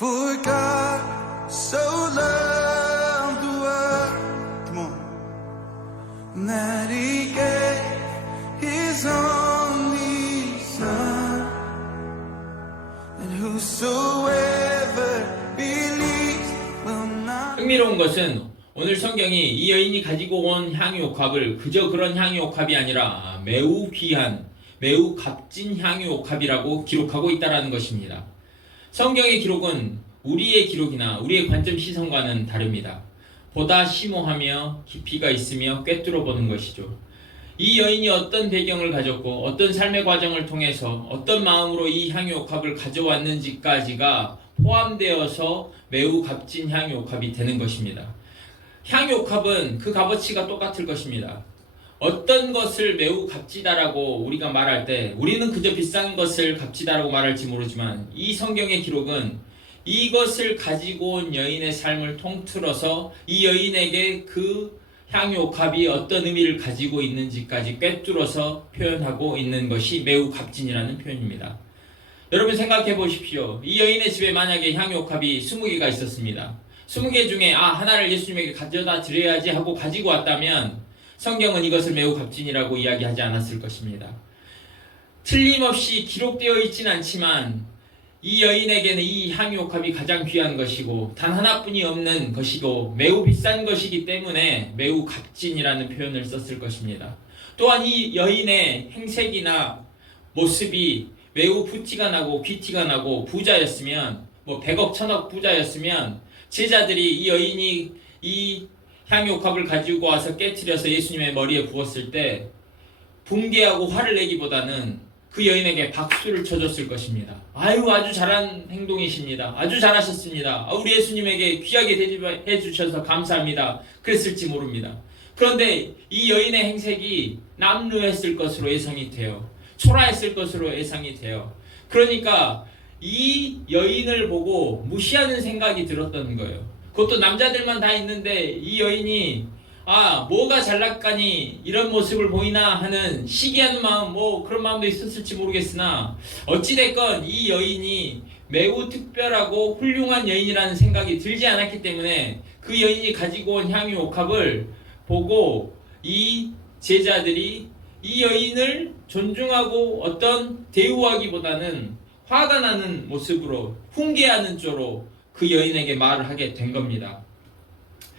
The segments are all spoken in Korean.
For God so loved the world, come on, that He gave His only Son, and whosoever believes will not. 흥미로운 것은 오늘 성경이 이 여인이 가지고 온 향유옥합을 그저 그런 향유옥합이 아니라 매우 귀한, 매우 값진 향유옥합이라고 기록하고 있다는 것입니다. 성경의 기록은 우리의 기록이나 우리의 관점 시선과는 다릅니다. 보다 심오하며 깊이가 있으며 꿰뚫어 보는 것이죠. 이 여인이 어떤 배경을 가졌고 어떤 삶의 과정을 통해서 어떤 마음으로 이 향유옥합을 가져왔는지까지가 포함되어서 매우 값진 향유옥합이 되는 것입니다. 향유옥합은 그 값어치가 똑같을 것입니다. 어떤 것을 매우 값지다라고 우리가 말할 때 우리는 그저 비싼 것을 값지다라고 말할지 모르지만 이 성경의 기록은 이것을 가지고 온 여인의 삶을 통틀어서 이 여인에게 그 향유옥합이 어떤 의미를 가지고 있는지까지 꿰뚫어서 표현하고 있는 것이 매우 값진이라는 표현입니다. 여러분 생각해 보십시오. 이 여인의 집에 만약에 향유옥합이 20개가 있었습니다. 20개 중에 하나를 예수님에게 가져다 드려야지 하고 가지고 왔다면 성경은 이것을 매우 값진이라고 이야기하지 않았을 것입니다. 틀림없이 기록되어 있지는 않지만 이 여인에게는 이 향유옥합이 가장 귀한 것이고 단 하나뿐이 없는 것이고 매우 비싼 것이기 때문에 매우 값진이라는 표현을 썼을 것입니다. 또한 이 여인의 행색이나 모습이 매우 부티가 나고 귀티가 나고 부자였으면 100억 1000억 부자였으면 제자들이 이 여인이 이 향유옥합을 가지고 와서 깨트려서 예수님의 머리에 부었을 때 붕괴하고 화를 내기보다는 그 여인에게 박수를 쳐줬을 것입니다. 아주 잘한 행동이십니다. 아주 잘하셨습니다. 우리 예수님에게 귀하게 대접해 주셔서 감사합니다. 그랬을지 모릅니다. 그런데 이 여인의 행색이 남루했을 것으로 예상이 돼요. 초라했을 것으로 예상이 돼요. 그러니까 이 여인을 보고 무시하는 생각이 들었던 거예요. 그것도 남자들만 다 있는데 이 여인이 뭐가 잘났까니 이런 모습을 보이나 하는 시기하는 마음, 그런 마음도 있었을지 모르겠으나 어찌됐건 이 여인이 매우 특별하고 훌륭한 여인이라는 생각이 들지 않았기 때문에 그 여인이 가지고 온 향유옥합을 보고 이 제자들이 이 여인을 존중하고 어떤 대우하기보다는 화가 나는 모습으로 훈계하는 쪽으로 그 여인에게 말을 하게 된 겁니다.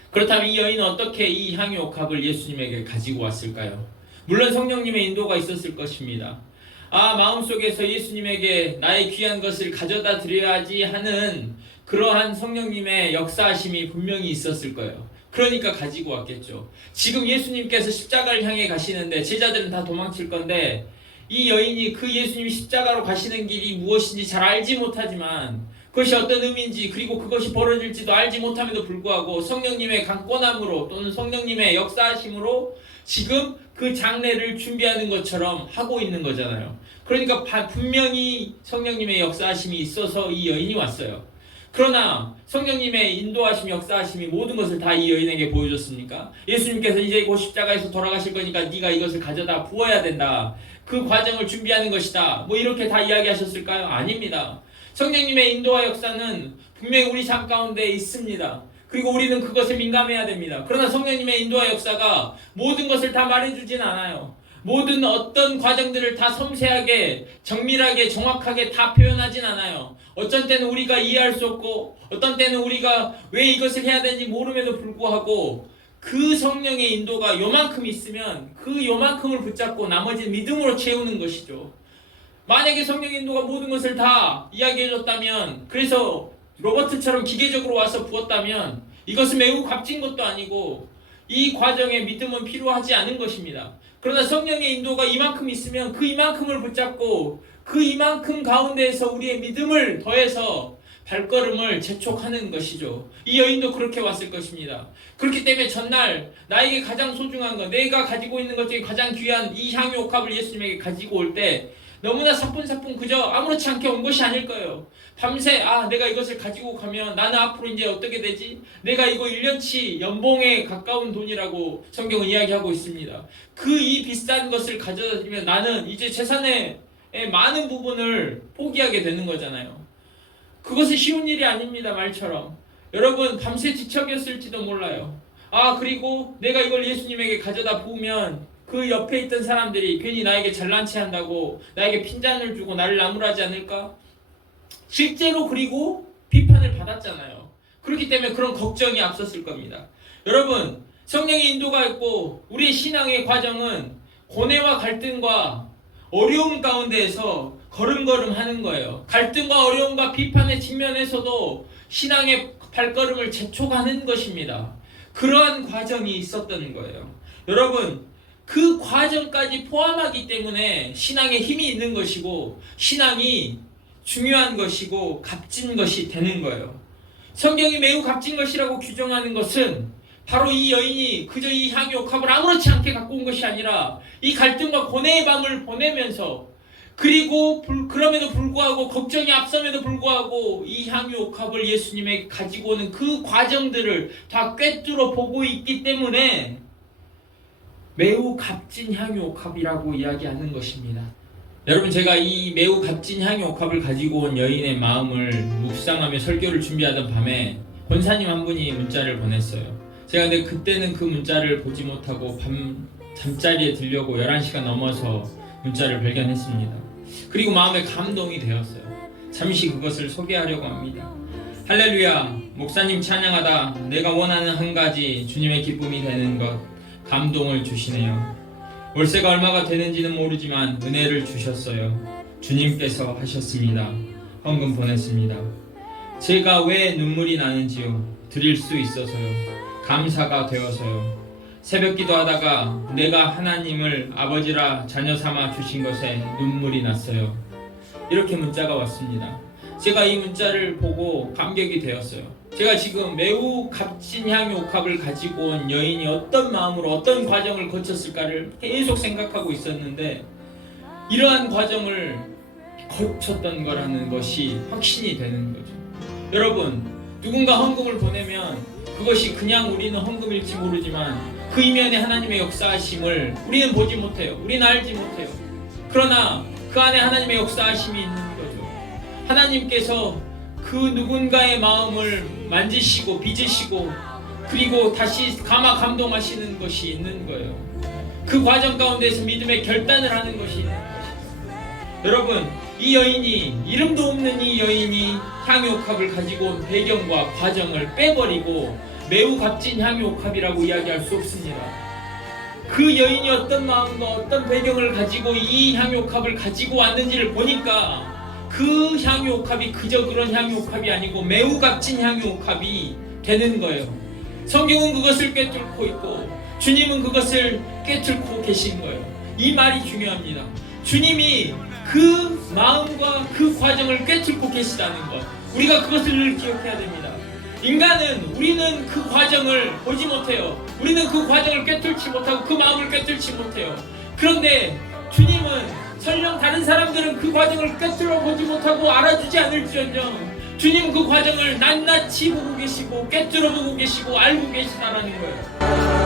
그렇다면 이 여인은 어떻게 이 향유옥합을 예수님에게 가지고 왔을까요? 물론 성령님의 인도가 있었을 것입니다. 마음속에서 예수님에게 나의 귀한 것을 가져다 드려야지 하는 그러한 성령님의 역사하심이 분명히 있었을 거예요. 그러니까 가지고 왔겠죠. 지금 예수님께서 십자가를 향해 가시는데 제자들은 다 도망칠 건데 이 여인이 그 예수님이 십자가로 가시는 길이 무엇인지 잘 알지 못하지만 그것이 어떤 의미인지 그리고 그것이 벌어질지도 알지 못함에도 불구하고 성령님의 강권함으로 또는 성령님의 역사하심으로 지금 그 장례를 준비하는 것처럼 하고 있는 거잖아요. 그러니까 분명히 성령님의 역사하심이 있어서 이 여인이 왔어요. 그러나 성령님의 인도하심, 역사하심이 모든 것을 다 이 여인에게 보여줬습니까? 예수님께서 이제 곧 십자가에서 돌아가실 거니까 네가 이것을 가져다 부어야 된다. 그 과정을 준비하는 것이다. 이렇게 다 이야기하셨을까요? 아닙니다. 성령님의 인도와 역사는 분명히 우리 삶 가운데 있습니다. 그리고 우리는 그것을 민감해야 됩니다. 그러나 성령님의 인도와 역사가 모든 것을 다 말해주진 않아요. 모든 어떤 과정들을 다 섬세하게, 정밀하게, 정확하게 다 표현하진 않아요. 어떤 때는 우리가 이해할 수 없고 어떤 때는 우리가 왜 이것을 해야 되는지 모름에도 불구하고 그 성령의 인도가 요만큼 있으면 그 요만큼을 붙잡고 나머지는 믿음으로 채우는 것이죠. 만약에 성령의 인도가 모든 것을 다 이야기해줬다면, 그래서 로버트처럼 기계적으로 와서 부었다면 이것은 매우 값진 것도 아니고 이 과정에 믿음은 필요하지 않은 것입니다. 그러나 성령의 인도가 이만큼 있으면 그 이만큼을 붙잡고 그 이만큼 가운데에서 우리의 믿음을 더해서 발걸음을 재촉하는 것이죠. 이 여인도 그렇게 왔을 것입니다. 그렇기 때문에 전날 나에게 가장 소중한 것, 내가 가지고 있는 것 중에 가장 귀한 이 향유옥합을 예수님에게 가지고 올 때 너무나 사뿐사뿐 그저 아무렇지 않게 온 것이 아닐 거예요. 밤새 내가 이것을 가지고 가면 나는 앞으로 이제 어떻게 되지? 내가 이거 1년치 연봉에 가까운 돈이라고 성경은 이야기하고 있습니다. 그 이 비싼 것을 가져다 드리면 나는 이제 재산의 많은 부분을 포기하게 되는 거잖아요. 그것은 쉬운 일이 아닙니다. 말처럼. 여러분 밤새 뒤척였을지도 몰라요. 그리고 내가 이걸 예수님에게 가져다 부으면 그 옆에 있던 사람들이 괜히 나에게 잘난 체 한다고 나에게 핀잔을 주고 나를 나무라지 않을까? 실제로 그리고 비판을 받았잖아요. 그렇기 때문에 그런 걱정이 앞섰을 겁니다. 여러분, 성령의 인도가 있고 우리의 신앙의 과정은 고뇌와 갈등과 어려움 가운데에서 걸음걸음 하는 거예요. 갈등과 어려움과 비판의 직면에서도 신앙의 발걸음을 재촉하는 것입니다. 그러한 과정이 있었던 거예요. 여러분, 그 과정까지 포함하기 때문에 신앙에 힘이 있는 것이고 신앙이 중요한 것이고 값진 것이 되는 거예요. 성경이 매우 값진 것이라고 규정하는 것은 바로 이 여인이 그저 이 향유옥합을 아무렇지 않게 갖고 온 것이 아니라 이 갈등과 고뇌의 밤을 보내면서 그리고 그럼에도 불구하고 걱정이 앞섬에도 불구하고 이 향유옥합을 예수님에게 가지고 오는 그 과정들을 다 꿰뚫어 보고 있기 때문에 매우 값진 향유옥합이라고 이야기하는 것입니다. 여러분, 제가 이 매우 값진 향유옥합을 가지고 온 여인의 마음을 묵상하며 설교를 준비하던 밤에 권사님 한 분이 문자를 보냈어요. 제가 근데 그때는 그 문자를 보지 못하고 밤 잠자리에 들려고 11시가 넘어서 문자를 발견했습니다. 그리고 마음에 감동이 되었어요. 잠시 그것을 소개하려고 합니다. 할렐루야, 목사님 찬양하다 내가 원하는 한 가지 주님의 기쁨이 되는 것, 감동을 주시네요. 월세가 얼마가 되는지는 모르지만 은혜를 주셨어요. 주님께서 하셨습니다. 헌금 보냈습니다. 제가 왜 눈물이 나는지요? 드릴 수 있어서요. 감사가 되어서요. 새벽 기도하다가 내가 하나님을 아버지라 자녀 삼아 주신 것에 눈물이 났어요. 이렇게 문자가 왔습니다. 제가 이 문자를 보고 감격이 되었어요. 제가 지금 매우 값진 향유옥합을 가지고 온 여인이 어떤 마음으로 어떤 과정을 거쳤을까를 계속 생각하고 있었는데 이러한 과정을 거쳤던 거라는 것이 확신이 되는 거죠. 여러분, 누군가 헌금을 보내면 그것이 그냥 우리는 헌금일지 모르지만 그 이면에 하나님의 역사하심을 우리는 보지 못해요. 우리는 알지 못해요. 그러나 그 안에 하나님의 역사하심이 있는 거죠. 하나님께서 그 누군가의 마음을 만지시고 빚으시고 그리고 다시 감동하시는 것이 있는 거예요. 그 과정 가운데서 믿음의 결단을 하는 것이 있는 것입니다. 여러분, 이 여인이, 이름도 없는 이 여인이 향유옥합을 가지고 온 배경과 과정을 빼버리고 매우 값진 향유옥합이라고 이야기할 수 없습니다. 그 여인이 어떤 마음과 어떤 배경을 가지고 이 향유옥합을 가지고 왔는지를 보니까 그 향유옥합이 그저 그런 향유옥합이 아니고 매우 값진 향유옥합이 되는 거예요. 성경은 그것을 꿰뚫고 있고 주님은 그것을 꿰뚫고 계신 거예요. 이 말이 중요합니다. 주님이 그 마음과 그 과정을 꿰뚫고 계시다는 것, 우리가 그것을 늘 기억해야 됩니다. 우리는 그 과정을 보지 못해요. 우리는 그 과정을 꿰뚫지 못하고 그 마음을 꿰뚫지 못해요. 그런데 주님은 설령 다른 사람들은 그 과정을 꿰뚫어 보지 못하고 알아주지 않을지언정 주님은 그 과정을 낱낱이 보고 계시고 꿰뚫어 보고 계시고 알고 계시다라는 거예요.